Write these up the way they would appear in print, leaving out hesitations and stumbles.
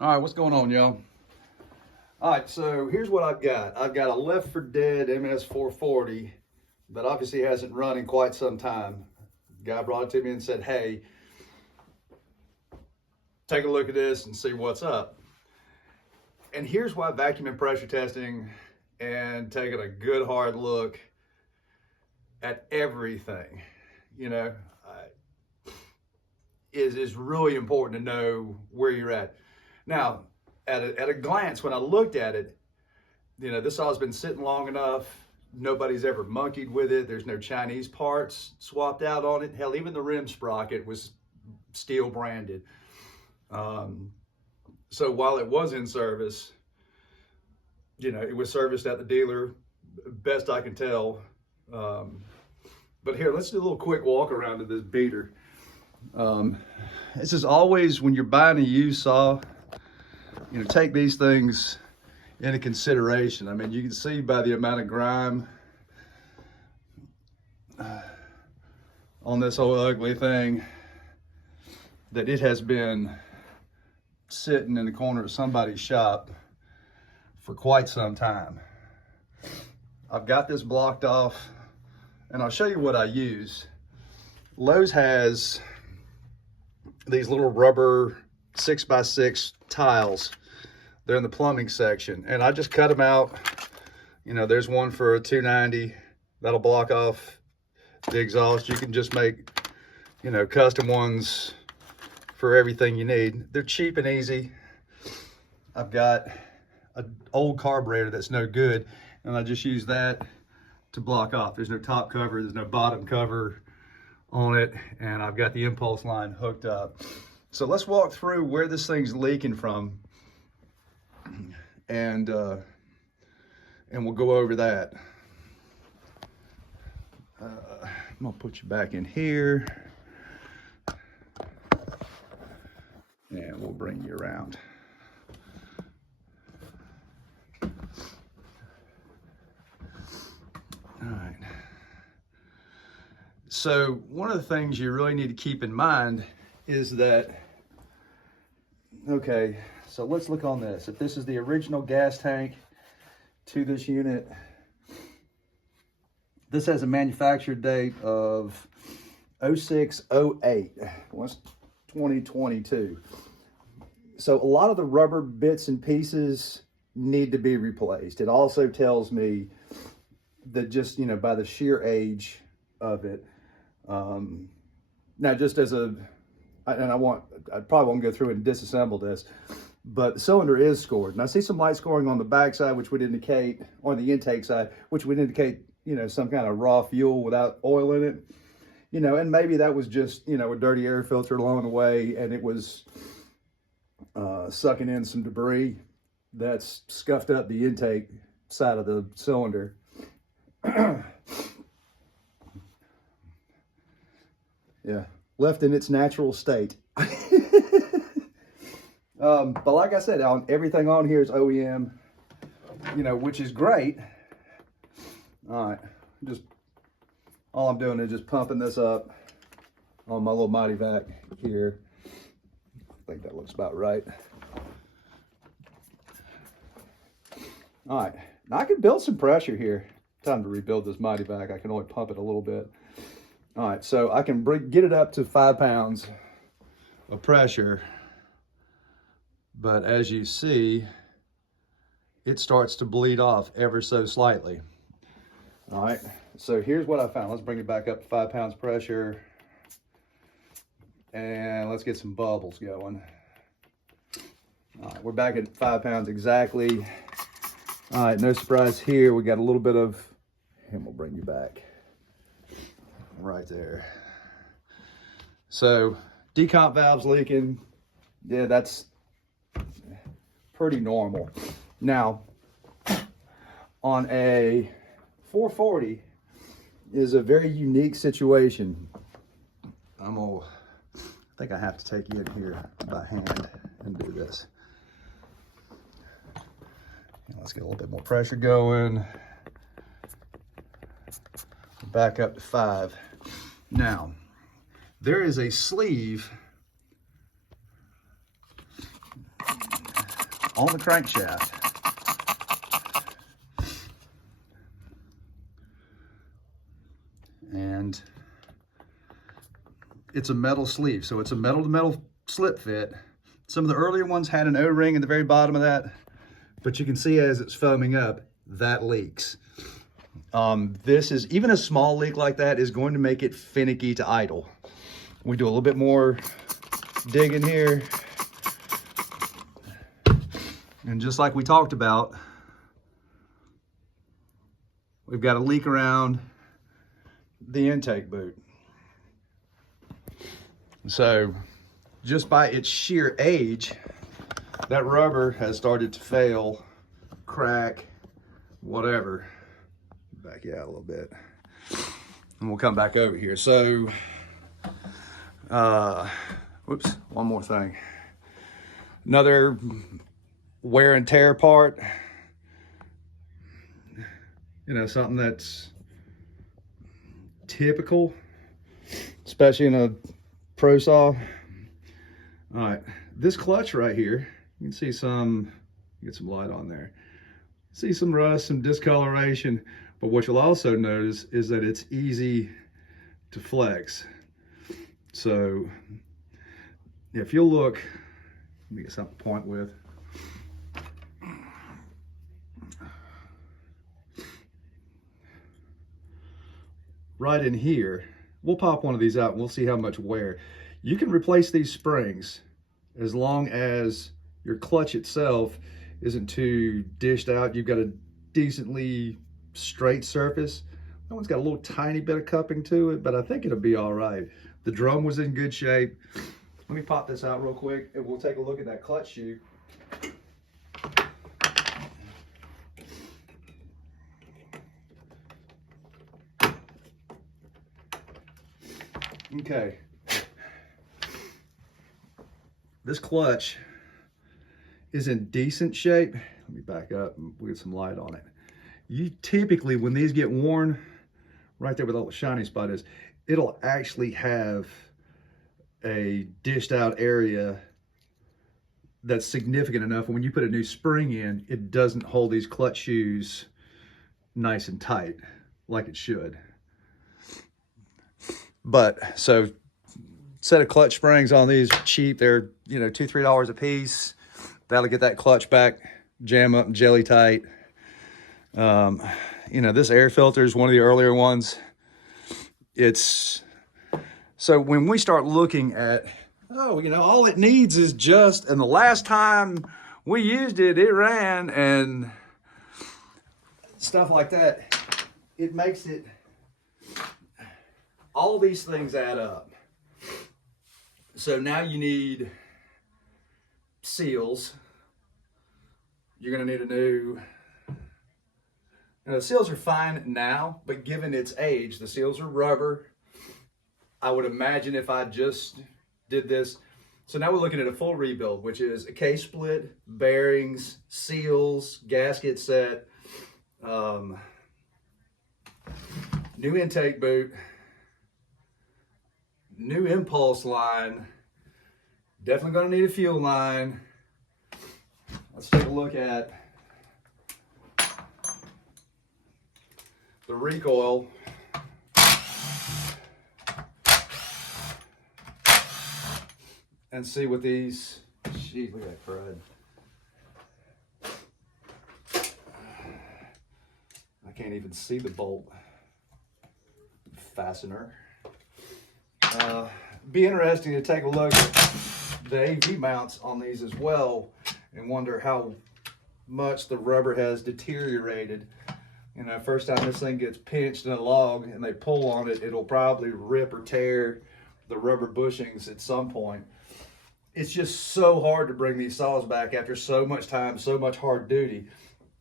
All right, what's going on, y'all? All right, so here's what I've got. I've got a Left for Dead MS440 that obviously hasn't run in quite some time. Guy brought it to me and said, hey, take a look at this and see what's up. And here's why vacuum and pressure testing and taking a good hard look at everything, you know, is really important to know where you're at. Now, at a glance, when I looked at it, you know, this saw's been sitting long enough. Nobody's ever monkeyed with it. There's no Chinese parts swapped out on it. Hell, even the rim sprocket was Stihl branded. So while it was in service, you know, it was serviced at the dealer, best I can tell. But here, let's do a little quick walk around of this beater. This is always, when you're buying a used saw, you know, take these things into consideration. I mean, you can see by the amount of grime on this whole ugly thing that it has been sitting in the corner of somebody's shop for quite some time. I've got this blocked off, and I'll show you what I use. Lowe's has these little rubber 6x6 tiles. They're in the plumbing section, and I just cut them out. You know, there's one for a 290 that'll block off the exhaust. You can just make, you know, custom ones for everything you need. They're cheap and easy. I've got an old carburetor that's no good, and I just use that to block off. There's no top cover, there's no bottom cover on it, and I've got the impulse line hooked up. So let's walk through where this thing's leaking from, and we'll go over that. I'm gonna put you back in here, and we'll bring you around. All right. So one of the things you really need to keep in mind is that, okay, so let's look on this. If this is the original gas tank to this unit, this has a manufactured date of 06/08. What's 2022? So a lot of the rubber bits and pieces need to be replaced. It also tells me that, just, you know, by the sheer age of it. Now, just as a, and I probably won't go through and disassemble this, but the cylinder is scored. And I see some light scoring on the back side, which would indicate, on the intake side, which would indicate, you know, some kind of raw fuel without oil in it. You know, and maybe that was just, you know, a dirty air filter along the way, and it was sucking in some debris that's scuffed up the intake side of the cylinder. Yeah, left in its natural state. But like I said, everything on here is OEM, you know, which is great. All right, all I'm doing is just pumping this up on my little mighty vac here. I think that looks about right. All right, now I can build some pressure here. Time to rebuild this mighty vac. I can only pump it a little bit. All right, so I can get it up to 5 pounds of pressure, but as you see, it starts to bleed off ever so slightly. All right, so here's what I found. Let's bring it back up to 5 pounds pressure, and let's get some bubbles going. All right, we're back at 5 pounds exactly. All right, no surprise here. We got a little bit of, and we'll bring you back. Right there. So decomp valve's leaking. Yeah, that's pretty normal. Now, on a 440 is a very unique situation. I think I have to take you in here by hand and do this. Let's get a little bit more pressure going. Back up to 5. Now, there is a sleeve on the crankshaft. And it's a metal sleeve, so it's a metal to metal slip fit. Some of the earlier ones had an O-ring at the very bottom of that, but you can see as it's foaming up, that leaks. This is, even a small leak like that is going to make it finicky to idle. We do a little bit more digging here. And just like we talked about, we've got a leak around the intake boot. So just by its sheer age, that rubber has started to fail, crack, whatever. Back you out a little bit. And we'll come back over here. So, whoops, one more thing. Another wear and tear part. You know, something that's typical, especially in a pro saw. All right, this clutch right here, you can see some, get some light on there. See some rust, some discoloration, but what you'll also notice is that it's easy to flex. So if you'll look, let me get something to point with. Right in here, we'll pop one of these out and we'll see how much wear. You can replace these springs as long as your clutch itself isn't too dished out. You've got a decently straight surface. That one's got a little tiny bit of cupping to it, but I think it'll be all right. The drum was in good shape. Let me pop this out real quick and we'll take a look at that clutch shoe. Okay, this clutch is in decent shape. Let me back up and we'll get some light on it. You typically, when these get worn, right there where the little shiny spot is, it'll actually have a dished out area that's significant enough. And when you put a new spring in, it doesn't hold these clutch shoes nice and tight like it should. But so set of clutch springs on these are cheap. They're, you know, $2, $3 a piece. That'll get that clutch back, jam up and jelly tight. You know, this air filter is one of the earlier ones. It's, so when we start looking at, oh, you know, all it needs is just, and the last time we used it, it ran and stuff like that, it makes it, all these things add up. So now you need seals. You're gonna need a new, the seals are fine now, but given its age, the seals are rubber. I would imagine if I just did this, so now we're looking at a full rebuild, which is a K-split, bearings, seals, gasket set, new intake boot, new impulse line, definitely gonna need a fuel line. Let's take a look at the recoil. And see what these, geez, look at that crud. I can't even see the bolt fastener. Be interesting to take a look at the AV mounts on these as well and wonder how much the rubber has deteriorated. You know, first time this thing gets pinched in a log and they pull on it, it'll probably rip or tear the rubber bushings at some point. It's just so hard to bring these saws back after so much time, so much hard duty.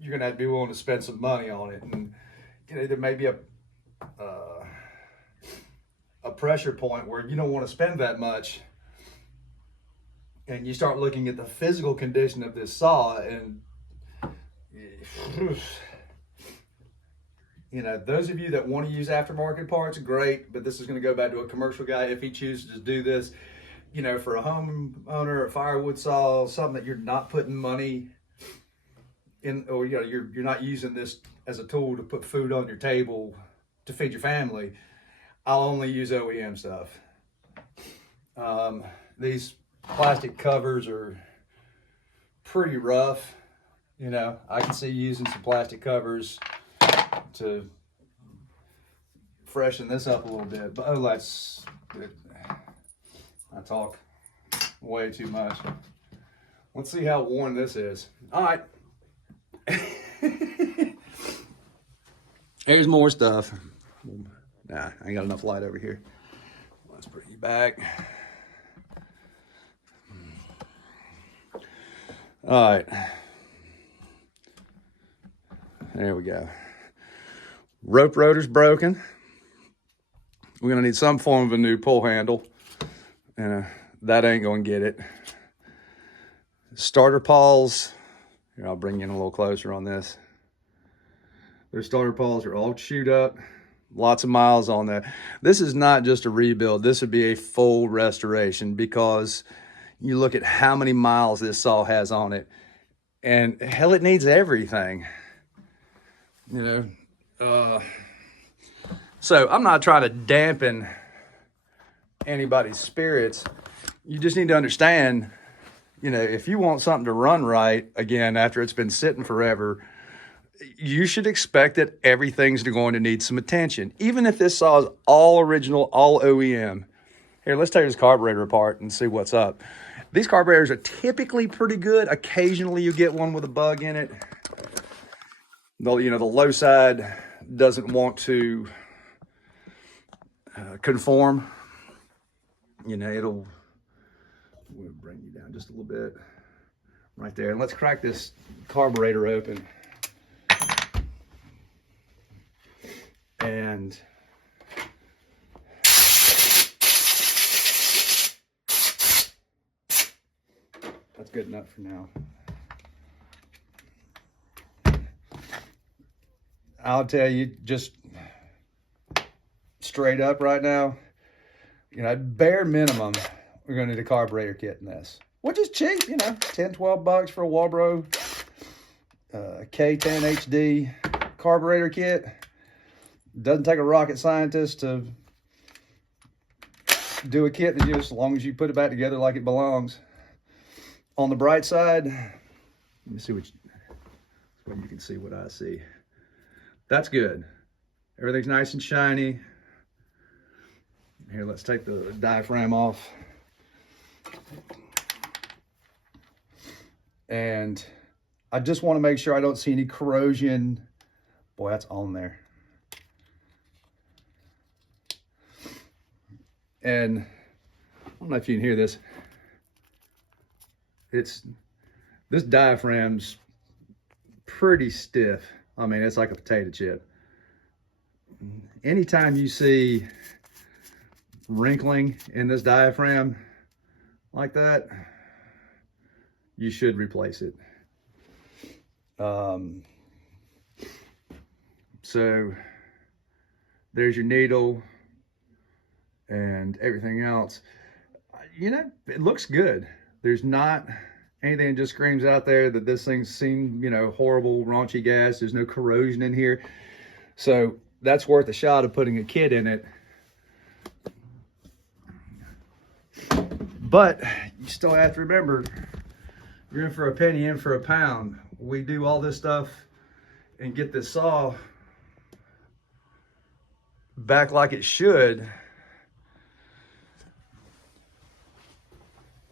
You're gonna have to be willing to spend some money on it. And you know, there may be a pressure point where you don't want to spend that much, and you start looking at the physical condition of this saw, and you know, those of you that want to use aftermarket parts, great, but this is going to go back to a commercial guy if he chooses to do this. you know, for a homeowner, a firewood saw, something that you're not putting money in, or you know, you're not using this as a tool to put food on your table to feed your family, I'll only use OEM stuff. These plastic covers are pretty rough. You know, I can see using some plastic covers to freshen this up a little bit, but oh, that's good. I talk way too much. Let's see how worn this is. All right. Here's more stuff. Nah, I ain't got enough light over here. Let's bring you back. All right. There we go. Rope rotor's broken. We're gonna need some form of a new pull handle, and that ain't gonna get it. Starter pawls, here, I'll bring you in a little closer on this. Their starter pawls are all chewed up, lots of miles on that. This is not just a rebuild, this would be a full restoration, because you look at how many miles this saw has on it, and hell, it needs everything, you know. So I'm not trying to dampen anybody's spirits. You just need to understand, you know, if you want something to run right again after it's been sitting forever, you should expect that everything's going to need some attention. Even if this saw is all original, all OEM. Here, let's take this carburetor apart and see what's up. These carburetors are typically pretty good. Occasionally you get one with a bug in it. You know, the low side doesn't want to conform. You know, we'll bring you down just a little bit right there. And let's crack this carburetor open. And that's good enough for now. I'll tell you, just straight up right now, you know, bare minimum, we're gonna need a carburetor kit in this, which is cheap, you know, 10, 12 bucks for a Walbro K10 HD carburetor kit. Doesn't take a rocket scientist to do a kit that just, as long as you put it back together like it belongs. On the bright side, let me see what you can see what I see. That's good. Everything's nice and shiny. Here, let's take the diaphragm off. And I just want to make sure I don't see any corrosion. Boy, that's on there. And I don't know if you can hear this. This diaphragm's pretty stiff. I mean, it's like a potato chip. Anytime you see wrinkling in this diaphragm like that, you should replace it. So there's your needle and everything else. You know, it looks good. There's not anything that just screams out there that this thing's seen, you know, horrible, raunchy gas. There's no corrosion in here. So that's worth a shot of putting a kit in it. But you still have to remember, you're in for a penny, in for a pound. We do all this stuff and get this saw back like it should,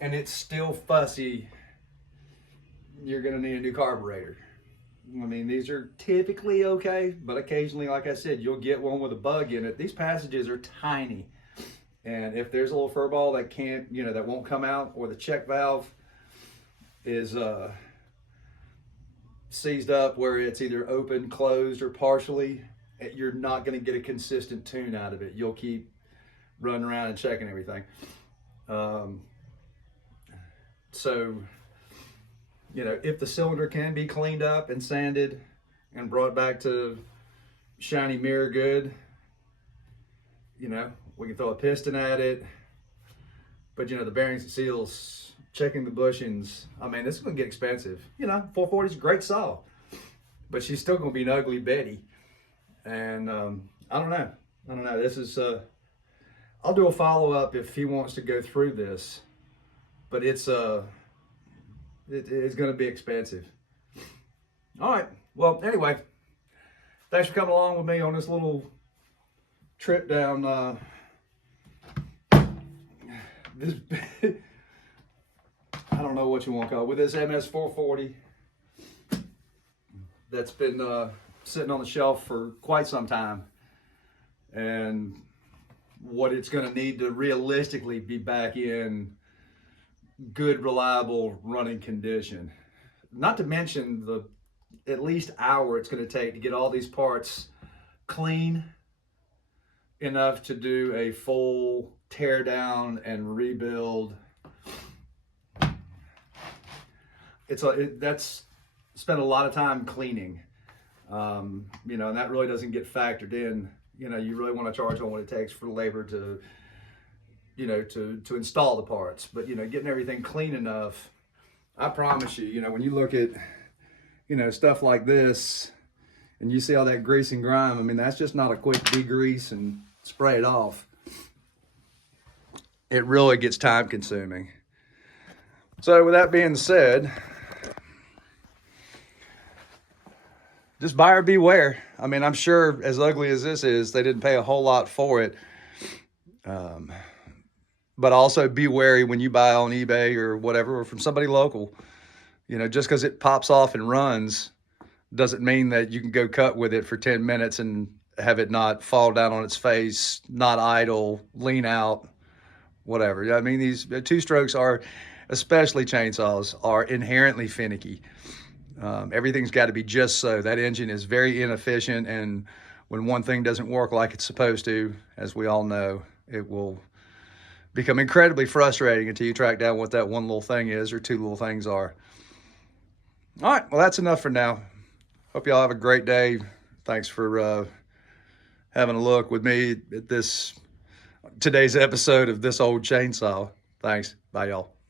and it's still fussy, you're gonna need a new carburetor. I mean, these are typically okay, but occasionally, like I said, you'll get one with a bug in it. These passages are tiny, and if there's a little fur ball that can't, you know, that won't come out, or the check valve is seized up where it's either open, closed, or partially, you're not going to get a consistent tune out of it. You'll keep running around and checking everything. So, you know, if the cylinder can be cleaned up and sanded and brought back to shiny mirror good, you know, we can throw a piston at it, But you know, the bearings and seals, checking the bushings, I mean, this is going to get expensive. You know, 440 is a great saw, but she's still going to be an ugly Betty. And I don't know. This is, I'll do a follow-up if he wants to go through this, but it's going to be expensive. All right. Well, anyway, thanks for coming along with me on this little trip down this, I don't know what you want to call it, with this MS 440 that's been sitting on the shelf for quite some time, and what it's going to need to realistically be back in good, reliable running condition. Not to mention the at least hour it's going to take to get all these parts clean enough to do a full tear down and rebuild. That's spent a lot of time cleaning, you know, and that really doesn't get factored in. You know, you really want to charge on what it takes for labor to, you know, to install the parts. But, you know, getting everything clean enough, I promise you, you know, when you look at, you know, stuff like this and you see all that grease and grime, I mean, that's just not a quick degrease and spray it off. It really gets time consuming. So with that being said, just buyer beware. I mean, I'm sure as ugly as this is, they didn't pay a whole lot for it. But also be wary when you buy on eBay or whatever, or from somebody local. You know, just because it pops off and runs doesn't mean that you can go cut with it for 10 minutes and have it not fall down on its face, not idle, lean out, whatever. I mean, these two strokes are, especially chainsaws, are inherently finicky. Everything's got to be just so. That engine is very inefficient, and when one thing doesn't work like it's supposed to, as we all know, it will become incredibly frustrating until you track down what that one little thing is or two little things are. All right, well, that's enough for now. Hope y'all have a great day. Thanks for having a look with me at today's episode of This Old Chainsaw. Thanks. Bye, y'all.